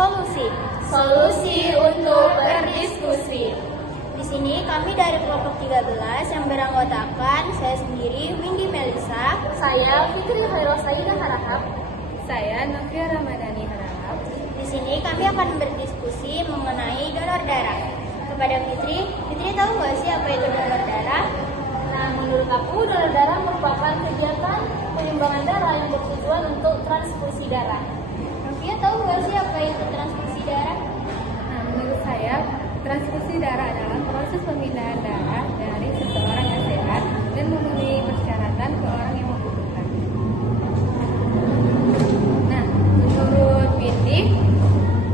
solusi. Solusi untuk berdiskusi. Di sini kami dari kelompok 13 yang beranggotakan saya sendiri, Windy Melisa, Saya Fitri Khairosaida Harahap. Saya Novia Ramadhani Harahap. Di sini kami akan berdiskusi mengenai donor darah. Kepada Fitri tahu nggak sih apa itu donor darah? Nah, menurut aku donor darah merupakan kegiatan penyumbangan darah yang bertujuan untuk transfusi darah. Novia tahu nggak sih apa itu transfusi darah? Nah, menurut saya, transfusi darah adalah proses pemindahan darah dari seseorang yang sehat dan memenuhi persyaratan ke orang yang membutuhkan. Nah, menurut Windy,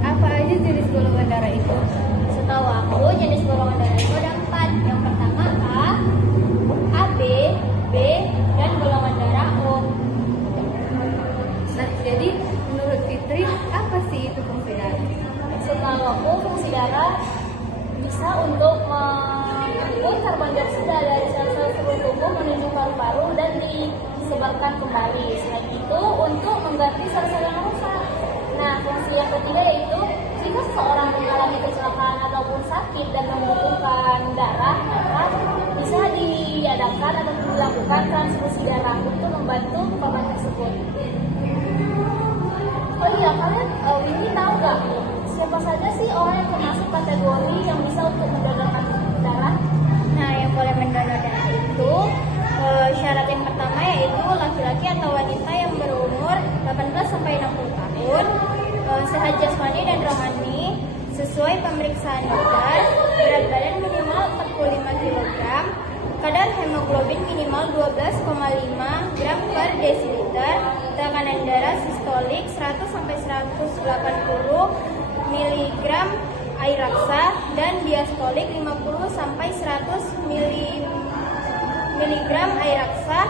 apa aja jenis golongan darah itu? Setahu aku jenis golongan darah itu ada 4. Yang pertama A, AB, B, dan golongan darah O. Nah, jadi menurut Fitri, apa sih itu fungsi darah? Setahu aku fungsi darah bisa untuk mengangkut karbon dioksida dari sel-sel seluruh tubuh menuju paru-paru dan disebarkan kembali. Selain itu untuk mengganti sel-sel yang rusak. Nah, fungsi yang ketiga yaitu jika seseorang mengalami kecelakaan ataupun sakit dan membutuhkan darah, maka bisa diadakan atau dilakukan transfusi darah untuk membantu korban tersebut. Oh iya, kalian ini tahu nggak siapa saja sih orang yang termasuk kategori yang bisa untuk mendonorkan darah? Nah, yang boleh mendonor darah itu syarat yang pertama yaitu laki-laki atau wanita yang berumur 18 sampai 60 tahun, sehat jasmani dan rohani, sesuai pemeriksaan badan, berat badan minimal 45 kg, kadar hemoglobin minimal 12,5 gram per desiliter, tekanan darah sistolik 100 sampai 180 mg air raksa dan diastolik 50 sampai 100 mg air raksa.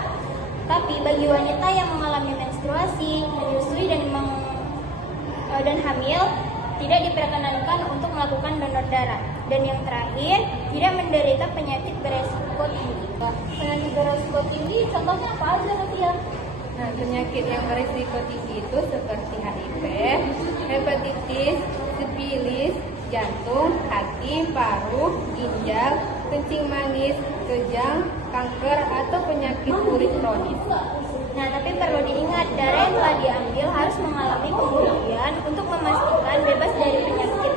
Tapi bagi wanita yang mengalami menstruasi, menyusui dan hamil tidak diperkenankan untuk melakukan donor darah. Dan yang terakhir, tidak menderita penyakit beresiko tinggi. Penyakit beresiko tinggi contohnya apa aja Novia? Nah, penyakit yang berisiko tinggi itu seperti HIV, hepatitis, sifilis, jantung, hati, paru, ginjal, kencing manis, kejang, kanker, atau penyakit kulit kronis. Nah, tapi perlu diingat, darah yang telah diambil harus mengalami pengujian untuk memastikan bebas dari penyakit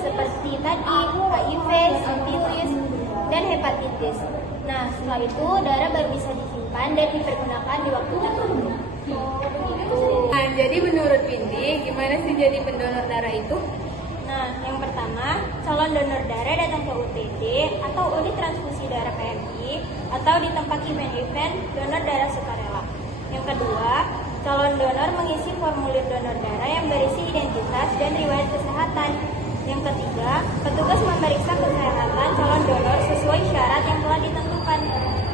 seperti tadi HIV, sifilis, dan hepatitis. Nah, setelah itu darah baru bisa disimpan dan dipergunakan di waktu tertentu. Nah, jadi menurut Windy, gimana sih jadi pendonor darah itu? Nah, yang pertama, calon donor darah datang ke UTD atau unit transfusi darah PMI atau di tempat event-event donor darah sukarela. Yang kedua, calon donor mengisi formulir donor darah yang berisi identitas dan riwayat kesehatan. Yang ketiga, petugas memeriksa kesehatan calon donor sesuai syarat yang telah ditentukan.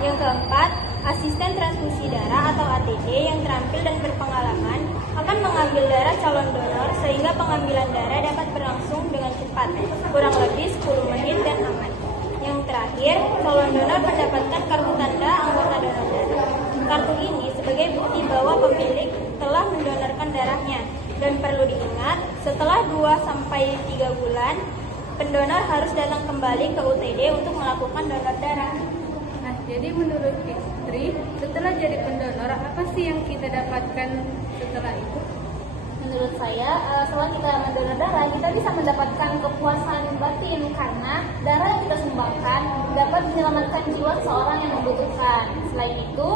Yang keempat, asisten transfusi darah atau ATD yang terampil dan berpengalaman akan mengambil darah calon donor sehingga pengambilan darah dapat berlangsung dengan cepat, kurang lebih 10 menit dan aman. Yang terakhir, calon donor mendapatkan kartu tanda anggota donor darah. Kartu ini sebagai bukti bahwa pemilik telah mendonorkan darahnya. Dan perlu diingat, setelah 2-3 bulan, pendonor harus datang kembali ke UTD untuk melakukan donor darah. Nah, jadi menurut Fitri, setelah jadi pendonor, apa sih yang kita dapatkan setelah itu? Menurut saya, setelah kita mendonor darah, kita bisa mendapatkan kepuasan batin karena darah yang kita sumbangkan dapat menyelamatkan jiwa seorang yang membutuhkan. Selain itu,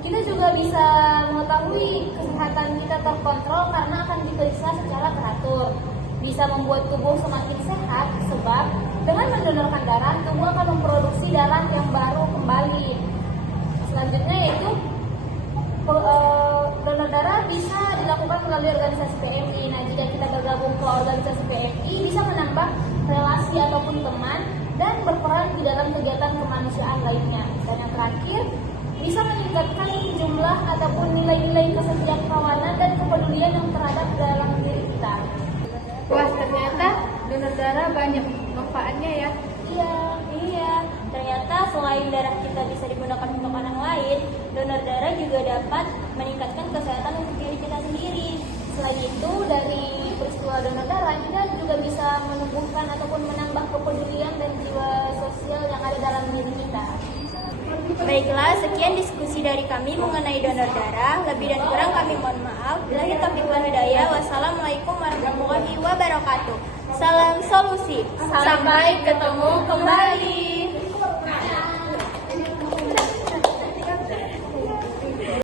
kita juga bisa mengetahui kesehatan kita terkontrol karena akan diperiksa secara teratur. Bisa membuat tubuh semakin sehat sebab dengan mendonorkan darah, tubuh akan memproduksi darah yang baru kembali. Selanjutnya yaitu donor darah bisa dilakukan melalui organisasi PMI. Nah, jika kita bergabung ke organisasi PMI, bisa menambah relasi ataupun teman dan berperan di dalam kegiatan kemanusiaan lainnya. Dan yang terakhir, bisa meningkatkan jumlah ataupun nilai-nilai kesetiakawanan dan kepedulian yang terhadap dalam diri kita. Wah, ternyata donor darah banyak manfaatnya ya. Iya. Ternyata selain darah kita bisa digunakan untuk orang lain, donor darah juga dapat meningkatkan kesehatan untuk diri kita sendiri. Selain itu, dari peristiwa donor darah, kita juga bisa menumbuhkan ataupun menambah kepedulian dan jiwa sosial yang ada dalam diri kita. Baiklah, sekian diskusi dari kami mengenai donor darah. Lebih dan kurang kami mohon maaf. Billahi taufiq wal hidayah. Wassalamualaikum warahmatullahi wabarakatuh. Salam solusi. Sampai ketemu kembali.